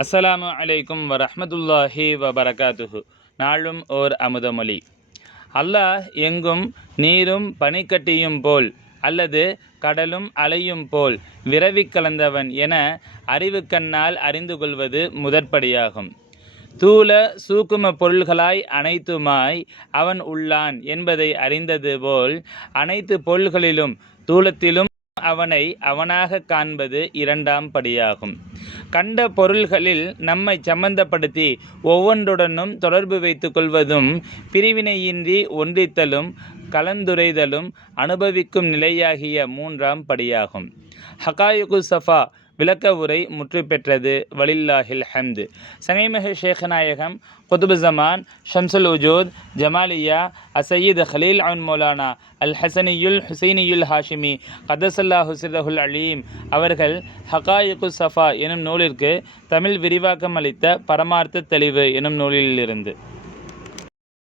அஸ்ஸலாமு அலைக்கும் வரஹ்மத்துல்லாஹி வபரகாத்துஹு. நாளும் ஓர் அமுதமொழி. அல்லாஹ் எங்கும் நீரும் பனிக்கட்டியும் போல் அல்லது கடலும் அலையும் போல் விரவி கலந்தவன் என அறிவுக்கண்ணால் அறிந்து கொள்வது முதற்படியாகும். தூல சூக்கும பொருள்களாய் அனைத்துமாய் அவன் உள்ளான் என்பதை அறிந்தது போல் அனைத்து பொருள்களிலும் தூலத்திலும் அவனை அவனாக காண்பது இரண்டாம் படியாகும். கண்ட பொருள்களில் நம்மை சம்பந்தப்படுத்தி ஒவ்வொன்றுடனும் தொடர்பு வைத்து கொள்வதும் பிரிவினையின்றி ஒன்றித்தலும் கலந்துரைதலும் அனுபவிக்கும் நிலையாகிய மூன்றாம் படியாகும். ஹகாயுகு சஃபா விளக்க உரை முற்று பெற்றது. வலில்லாஹில் ஹம்து. சங்கைமிகு ஷேഖநாயகம் குதுபு ஜமான் ஷம்சுல் உஜூத் ஜமாலியா அசையீத் ஹலீல் அன் மௌலானா அல் ஹசனியுல் ஹுசைனியுல் ஹாஷிமி கதசல்லாஹு சிர்ரஹுல் அலீம் அவர்கள் ஹகாயுகு சஃபா எனும் நூலிற்கு தமிழ் விரிவாக்கம் அளித்த பரமார்த்த தெளிவு எனும் நூலிலிருந்து